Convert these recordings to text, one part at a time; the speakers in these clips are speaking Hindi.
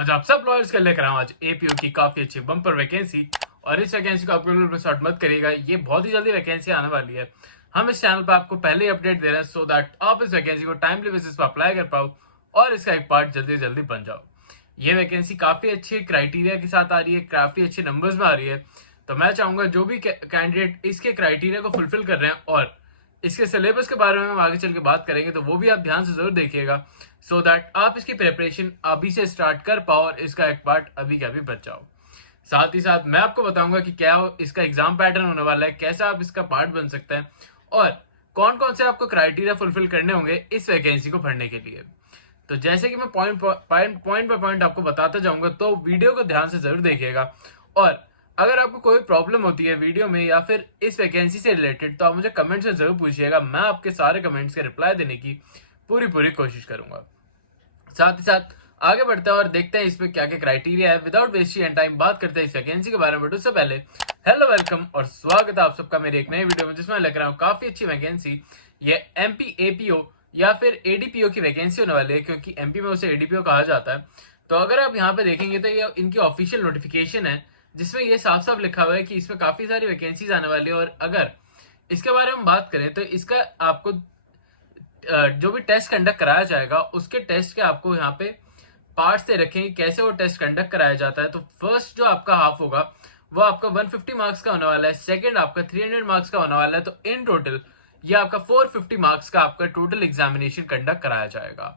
आज आप सब लॉयर्स के लेकर आऊँ आज एपीओ की काफी अच्छी बम्पर वैकेंसी। और इस वैकेंसी को आपको बिल्कुल शॉर्ट मत करिएगा, ये बहुत ही जल्दी वैकेंसी आने वाली है। हम इस चैनल पर आपको पहले ही अपडेट दे रहे हैं सो दैट आप इस वैकेंसी को टाइमली बेसिस पर अप्लाई कर पाओ और इसका एक पार्ट जल्दी से जल्दी बन जाओ। ये वैकेंसी काफी अच्छी क्राइटेरिया के साथ आ रही है, काफी अच्छे नंबर्स में आ रही है। तो मैं चाहूंगा जो भी कैंडिडेट इसके क्राइटेरिया को फुलफिल कर रहे हैं और इसके सिलेबस के बारे में हम आगे चल के बात करेंगे, तो वो भी आप ध्यान से जरूर देखिएगा सो दैट आप इसकी प्रिपरेशन अभी से स्टार्ट कर पाओ और इसका एक पार्ट अभी का भी बच जाओ। साथ ही साथ मैं आपको बताऊंगा कि क्या इसका एग्जाम पैटर्न होने वाला है, कैसे आप इसका पार्ट बन सकते हैं और कौन कौन से आपको क्राइटेरिया फुलफिल करने होंगे इस वैकेंसी को भरने के लिए। तो जैसे कि मैं पॉइंट बाय पॉइंट आपको बताता जाऊंगा, तो वीडियो को ध्यान से जरूर देखिएगा। और अगर आपको कोई प्रॉब्लम होती है वीडियो में या फिर इस वैकेंसी से रिलेटेड, तो आप मुझे कमेंट से जरूर पूछिएगा, मैं आपके सारे कमेंट्स के रिप्लाई देने की पूरी कोशिश करूंगा। साथ ही साथ आगे बढ़ते हैं और देखते हैं इसमें क्या क्या क्राइटेरिया है। विदाउट वेस्टिंग एंड टाइम बात करते हैं इस वैकेंसी के बारे में। उससे पहले हेलो, वेलकम और स्वागत है आप सबका मेरे एक नए वीडियो में, जिसमें मैं लेकर आया हूँ काफी अच्छी वैकेंसी। ये एमपी एपीओ या फिर एडीपीओ की वैकेंसी होने वाली है, क्योंकि एमपी में उसे एडीपीओ कहा जाता है। तो अगर आप यहाँ पे देखेंगे तो ये इनकी ऑफिशियल नोटिफिकेशन है, जिसमें ये साफ साफ लिखा हुआ है कि इसमें काफी सारी वैकेंसीज आने वाली है। और अगर इसके बारे में बात करें तो इसका आपको जो भी टेस्ट कंडक्ट कराया जाएगा उसके टेस्ट के आपको यहाँ पे पार्ट्स दे रखेंगे, कैसे वो टेस्ट कंडक्ट कराया जाता है। तो फर्स्ट जो आपका हाफ होगा वो आपका 150 मार्क्स का होने वाला है, सेकंड आपका 300 मार्क्स का होने वाला है। तो इन टोटल ये आपका 450 मार्क्स का आपका टोटल एग्जामिनेशन कंडक्ट कराया जाएगा।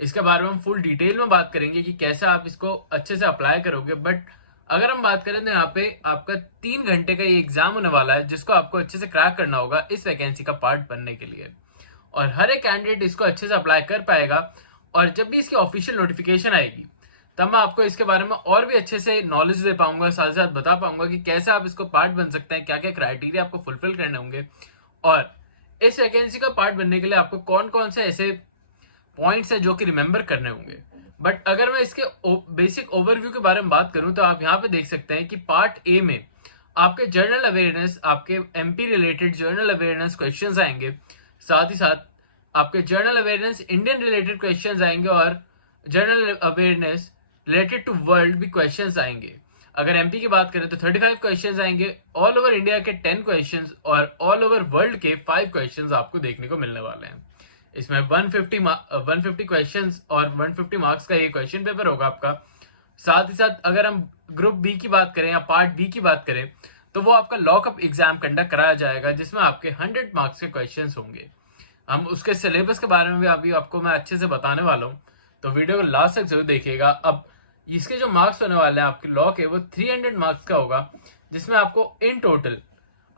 इसके बारे में हम फुल डिटेल में बात करेंगे कि कैसे आप इसको अच्छे से अप्लाई करोगे। बट अगर हम बात करें तो यहाँ पे आपका 3 घंटे का ये एग्जाम होने वाला है, जिसको आपको अच्छे से क्रैक करना होगा इस वैकेंसी का पार्ट बनने के लिए। और हर एक कैंडिडेट इसको अच्छे से अप्लाई कर पाएगा। और जब भी इसकी ऑफिशियल नोटिफिकेशन आएगी तब मैं आपको इसके बारे में और भी अच्छे से नॉलेज दे पाऊंगा, साथ साथ बता पाऊंगा कि कैसे आप इसको पार्ट बन सकते हैं, क्या क्या क्राइटेरिया आपको फुलफिल करने होंगे और इस वैकेंसी का पार्ट बनने के लिए आपको कौन कौन से ऐसे पॉइंट्स है जो कि रिमेंबर करने होंगे। बट अगर मैं इसके बेसिक ओवरव्यू के बारे में बात करूं तो आप यहाँ पे देख सकते हैं कि पार्ट ए में आपके जर्नल अवेयरनेस, आपके MP related general awareness questions आएंगे। साथ ही साथ आपके general awareness Indian related questions आएंगे और general awareness related to world भी क्वेश्चंस आएंगे। अगर एमपी की बात करें तो 35 क्वेश्चंस आएंगे, ऑल ओवर इंडिया के 10 क्वेश्चंस और ऑल ओवर वर्ल्ड के 5 क्वेश्चंस आपको देखने को मिलने वाले हैं। इसमें 150 क्वेश्चंस और 150 मार्क्स का ये क्वेश्चन पेपर होगा आपका। साथ ही साथ अगर हम ग्रुप बी की बात करें या पार्ट बी की बात करें तो वो आपका लॉकअप एग्जाम कंडक्ट कराया जाएगा, जिसमें आपके 100 मार्क्स के क्वेश्चंस होंगे। हम उसके सिलेबस के बारे में भी अभी आपको मैं अच्छे से बताने वाला हूँ, तो वीडियो को लास्ट तक जरूर देखिएगा। अब इसके जो मार्क्स होने वाले हैं आपके लॉ के, वो 300 मार्क्स का होगा, जिसमें आपको इन टोटल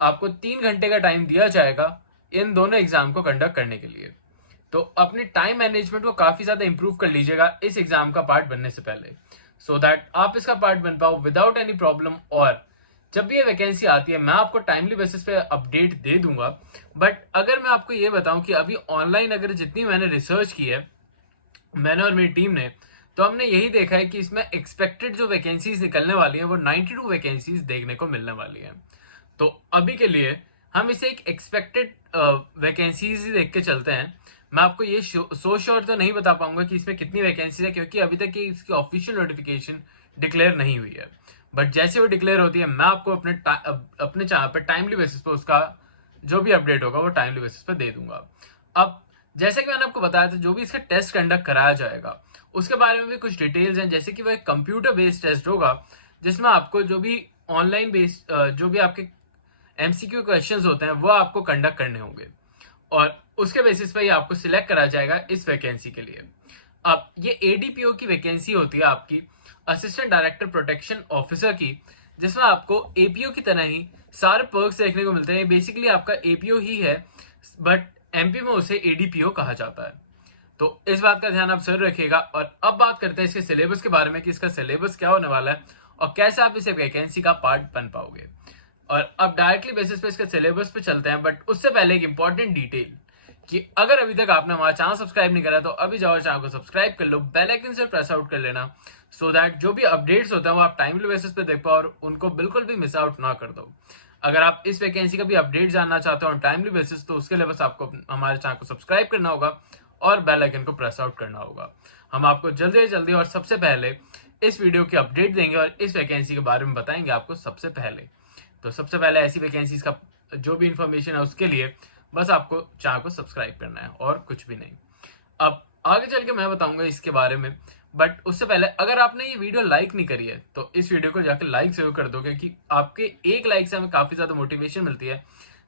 आपको 3 घंटे का टाइम दिया जाएगा इन दोनों एग्जाम को कंडक्ट करने के लिए। तो अपने टाइम मैनेजमेंट को काफी ज्यादा इंप्रूव कर लीजिएगा इस एग्जाम का पार्ट बनने से पहले, सो दैट आप इसका पार्ट बन पाओ विदाउट एनी प्रॉब्लम। और जब भी ये वैकेंसी आती है मैं आपको टाइमली बेसिस पे अपडेट दे दूंगा। बट अगर मैं आपको ये बताऊं कि अभी ऑनलाइन अगर जितनी मैंने रिसर्च की है, मैंने और मेरी टीम ने, तो हमने यही देखा है कि इसमें एक्सपेक्टेड जो वैकेंसीज निकलने वाली है वो 92 वैकेंसीज देखने को मिलने वाली है। तो अभी के लिए हम इसे एक एक्सपेक्टेड वैकेंसीज ही देख के चलते हैं। मैं आपको ये सो श्योर तो नहीं बता पाऊंगा कि इसमें कितनी वैकेंसीज है, क्योंकि अभी तक इसकी ऑफिशियल नोटिफिकेशन डिक्लेयर नहीं हुई है। बट जैसे वो डिक्लेयर होती है मैं आपको अपने चैनल पर टाइमली बेसिस पे उसका जो भी अपडेट होगा वो टाइमली बेसिस पे दे दूंगा। अब जैसे कि मैंने आपको बताया था, जो भी इसका टेस्ट कंडक्ट कराया जाएगा उसके बारे में भी कुछ डिटेल्स हैं। जैसे कि वो एक कंप्यूटर बेस्ड टेस्ट होगा, जिसमें आपको जो भी ऑनलाइन बेस्ड जो भी आपके एमसीक्यू क्वेश्चंस होते हैं वो आपको कंडक्ट करने होंगे और उसके बेसिस पे ही आपको सिलेक्ट करा जाएगा इस वैकेंसी के लिए। अब ये एडीपीओ की वैकेंसी होती है आपकी असिस्टेंट डायरेक्टर प्रोटेक्शन ऑफिसर की, जिसमें आपको एपीओ की तरह ही सारे पर्क्स देखने को मिलते हैं। बेसिकली आपका एपीओ ही है, बट एमपी में उसे एडीपीओ कहा जाता है। तो इस बात का ध्यान आप जरूर रखिएगा। और अब बात करते हैं इसके सिलेबस के बारे में कि इसका सिलेबस क्या होने वाला है और कैसे आप इसे वैकेंसी का पार्ट बन पाओगे। और अब डायरेक्टली बेसिस पे इसके सिलेबस पे चलते हैं। बट उससे पहले एक इंपॉर्टेंट डिटेल कि अगर अभी तक आपने हमारा चैनल सब्सक्राइब नहीं करा तो अभी जाओ चैनल को सब्सक्राइब कर लो, बेल आइकन से प्रेस आउट कर लेना, सो दैट जो भी अपडेट्स होते हैं वो आप टाइमली बेसिस पे देख पाओ और उनको बिल्कुल भी मिस आउट ना कर दो। अगर आप इस वैकेंसी का भी अपडेट जानना चाहते हो ऑन टाइमली बेसिस, तो उसके लिए बस आपको हमारे चैनल को सब्सक्राइब करना होगा और बेल आइकन को प्रेस आउट करना होगा। हम आपको जल्दी से जल्दी और सबसे पहले इस वीडियो की अपडेट देंगे और इस वैकेंसी के बारे में बताएंगे आपको सबसे पहले। तो सबसे पहले ऐसी वैकेंसीज का जो भी इंफॉर्मेशन है उसके लिए बस आपको चैनल को सब्सक्राइब करना है और कुछ भी नहीं। अब आगे चल के मैं बताऊंगा इसके बारे में, बट उससे पहले अगर आपने ये वीडियो लाइक नहीं करी है तो इस वीडियो को जाकर लाइक जरूर कर दो, क्योंकि आपके एक लाइक से हमें काफी ज्यादा मोटिवेशन मिलती है,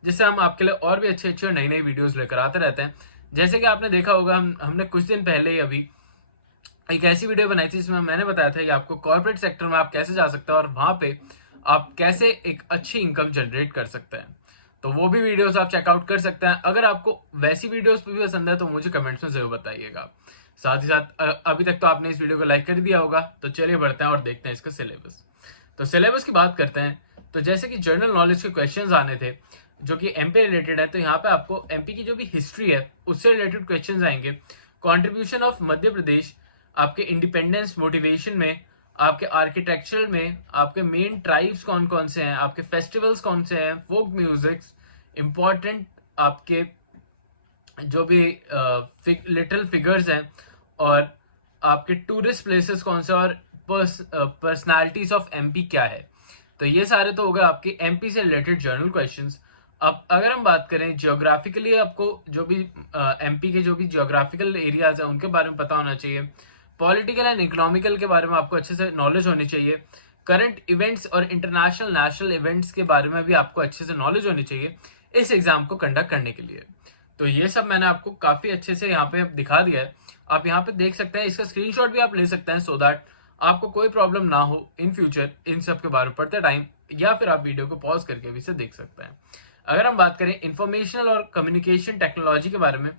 जिससे हम आपके लिए और भी अच्छे अच्छे और नई नई वीडियोस लेकर आते रहते हैं। जैसे कि आपने देखा होगा हमने कुछ दिन पहले ही अभी एक ऐसी वीडियो बनाई थी जिसमें मैंने बताया था कि आपको कॉर्पोरेट सेक्टर में आप कैसे जा सकते हैं और वहां पे आप कैसे एक अच्छी इनकम जनरेट कर सकते हैं। तो वो भी वीडियोस आप चेकआउट कर सकते हैं। अगर आपको वैसी वीडियोस भी पसंद है तो मुझे कमेंट्स में जरूर बताइएगा। साथ ही साथ अभी तक तो आपने इस वीडियो को लाइक कर दिया होगा, तो चलिए बढ़ते हैं और देखते हैं इसका सिलेबस। तो सिलेबस की बात करते हैं। तो जैसे कि जनरल नॉलेज के क्वेश्चंस आने थे जो कि एमपी रिलेटेड है, तो यहाँ पे आपको एमपी की जो भी हिस्ट्री है उससे रिलेटेड क्वेश्चंस आएंगे। कॉन्ट्रीब्यूशन ऑफ मध्य प्रदेश आपके इंडिपेंडेंस मोटिवेशन में, आपके आर्किटेक्चरल में, आपके मेन ट्राइब्स कौन कौन से हैं, आपके फेस्टिवल्स कौन से हैं, फोक म्यूजिक्स इंपॉर्टेंट, आपके जो भी लिटिल फिगर्स हैं, और आपके टूरिस्ट प्लेसेस कौन से, और पर्सनालिटीज ऑफ एमपी क्या है। तो ये सारे तो हो गए आपके एमपी से रिलेटेड जर्नल क्वेश्चंस। अब अगर हम बात करें जियोग्राफिकली, आपको जो भी एमपी के जो भी जियोग्राफिकल एरियाज हैं उनके बारे में पता होना चाहिए। पॉलिटिकल एंड इकोनॉमिकल के बारे में आपको अच्छे से नॉलेज होनी चाहिए। करंट इवेंट्स और इंटरनेशनल नेशनल इवेंट्स के बारे में भी आपको अच्छे से नॉलेज होनी चाहिए इस एग्जाम को कंडक्ट करने के लिए। तो ये सब मैंने आपको काफी अच्छे से यहाँ पे दिखा दिया है, आप यहाँ पे देख सकते हैं। इसका स्क्रीनशॉट भी आप ले सकते हैं सो दैट आपको कोई प्रॉब्लम ना हो इन फ्यूचर इन सब के बारे में पढ़ते टाइम, या फिर आप वीडियो को पॉज करके भी इसे देख सकते हैं। अगर हम बात करें इंफॉर्मेशनल और कम्युनिकेशन टेक्नोलॉजी के बारे में,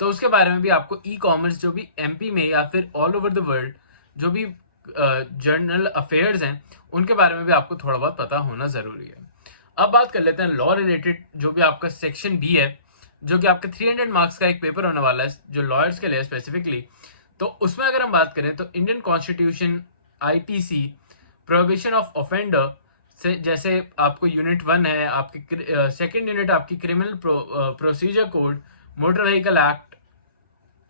तो उसके बारे में भी आपको ई कॉमर्स जो भी एमपी में या फिर ऑल ओवर द वर्ल्ड जो भी जर्नल अफेयर्स हैं उनके बारे में भी आपको थोड़ा बहुत पता होना जरूरी है। अब बात कर लेते हैं लॉ रिलेटेड जो भी आपका सेक्शन बी है, जो कि आपके 300 मार्क्स का एक पेपर होने वाला है जो लॉयर्स के लिए स्पेसिफिकली। तो उसमें अगर हम बात करें तो Indian constitution, IPC, prohibition of offender से, जैसे आपको यूनिट 1 है, आपकी सेकंड यूनिट आपकी criminal procedure code, motor vehicle act,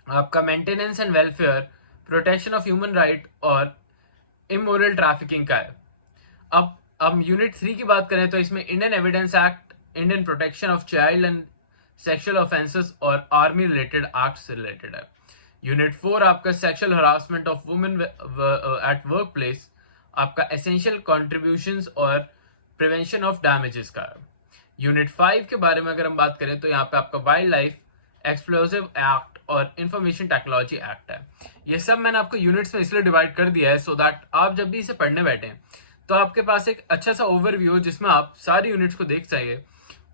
आपका maintenance and welfare, protection of human right और इमोरल ट्रैफिकिंग का है। अब यूनिट 3 की बात करें तो इसमें Indian evidence act, Indian protection of child and sexual offences और आर्मी रिलेटेड एक्ट से रिलेटेड है। यूनिट 4 आपका sexual harassment of women at work place, आपका एसेंशियल कॉन्ट्रीब्यूशंस और प्रिवेंशन ऑफ डैमेजेस का है। यूनिट 5 के बारे में अगर हम बात करें तो यहाँ पे आपका वाइल्ड लाइफ एक्सप्लोजिव एक्ट और इंफॉर्मेशन टेक्नोलॉजी एक्ट है। ये सब मैंने आपको यूनिट्स में इसलिए डिवाइड कर दिया है सो दैट आप जब भी इसे पढ़ने बैठे तो आपके पास एक अच्छा सा ओवरव्यू हो जिसमें आप सारी यूनिट्स को देख सकें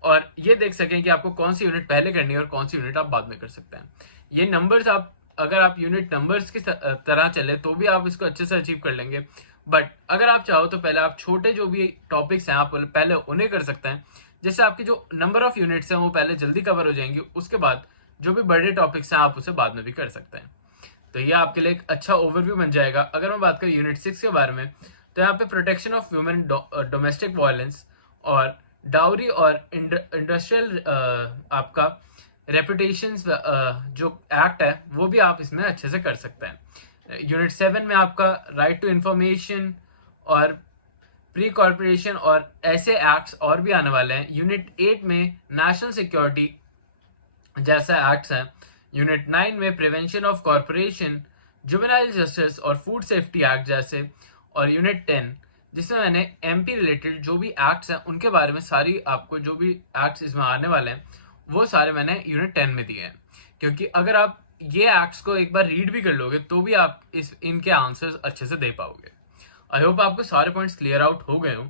और ये देख सकें कि आपको कौन सी यूनिट पहले करनी है और कौन सी यूनिट आप बाद में कर सकते हैं। ये नंबर्स आप अगर आप यूनिट नंबर्स की तरह चले तो भी आप इसको अच्छे से अचीव कर लेंगे, बट अगर आप चाहो तो पहले आप छोटे जो भी टॉपिक्स हैं आप पहले उन्हें कर सकते हैं, जिससे आपकी जो नंबर ऑफ यूनिट्स हैं वो पहले जल्दी कवर हो जाएंगी। उसके बाद जो भी बड़े टॉपिक्स हैं आप उसे बाद में भी कर सकते हैं। तो ये आपके लिए एक अच्छा ओवरव्यू बन जाएगा। अगर मैं बात करूँ यूनिट 6 के बारे में तो यहाँ पे protection of women, domestic violence और डाउरी और इंडस्ट्रियल आपका रेपुटेशन जो एक्ट है वो भी आप इसमें अच्छे से कर सकते हैं। यूनिट 7 में आपका राइट टू इंफॉर्मेशन और प्री कॉर्पोरेशन और ऐसे एक्ट्स और भी आने वाले हैं। यूनिट 8 में नेशनल सिक्योरिटी जैसा एक्ट्स हैं। यूनिट 9 में prevention of corporation, juvenile justice और फूड सेफ्टी एक्ट जैसे। और यूनिट 10 जिसमें मैंने एमपी रिलेटेड जो भी एक्ट्स हैं उनके बारे में सारी आपको जो भी एक्ट्स इसमें आने वाले हैं वो सारे मैंने यूनिट 10 में दिए हैं, क्योंकि अगर आप ये एक्ट्स को एक बार रीड भी कर लोगे तो भी आप इनके आंसर्स अच्छे से दे पाओगे। आई होप आपको सारे पॉइंट्स क्लियर आउट हो गए हो।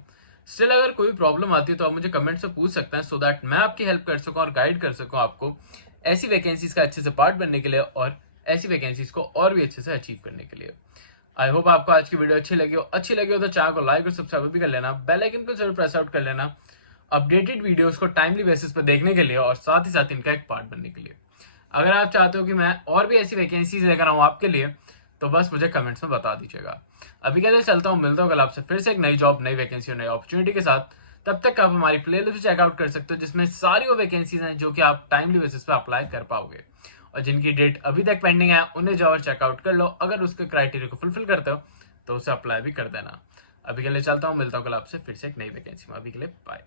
स्टिल अगर कोई प्रॉब्लम आती है तो आप मुझे कमेंट में पूछ सकते हैं सो दैट मैं आपकी हेल्प कर सकूं और गाइड कर सकूं आपको ऐसी वैकेंसीज का अच्छे से पार्ट बनने के लिए और ऐसी वैकेंसीज को और भी अच्छे से अचीव करने के लिए। आई होप आपको आज की वीडियो अच्छी लगी हो तो चैनल को लाइक और सब्सक्राइब भी कर लेना, बेल आइकन को जरूर प्रेस आउट कर लेना अपडेटेड वीडियोस को टाइमली बेसिस पर देखने के लिए और साथ ही साथ इनका एक पार्ट बनने के लिए। अगर आप चाहते हो कि मैं और भी ऐसी वैकेंसीज लेकर आऊँ आपके लिए तो बस मुझे कमेंट्स में बता दीजिएगा। अभी के लिए चलता हूँ, मिलता हूँ कल आपसे फिर से एक नई जॉब, नई वैकेंसी और नई अपॉर्चुनिटी के साथ। तब तक आप हमारी प्लेलिस्ट चेकआउट कर सकते हो जिसमें सारी वो वैकेंसीज हैं जो कि आप टाइमली बेसिस पे अप्लाई कर पाओगे, और जिनकी डेट अभी तक पेंडिंग है उन्हें जाओ और चेकआउट कर लो। अगर उसके क्राइटेरिया को फुलफिल करते हो तो उसे अप्लाई भी कर देना। अभी के लिए चलता हूँ, मिलता हूँ कल आपसे फिर से एक नई वैकेंसी में। अभी के लिए बाय।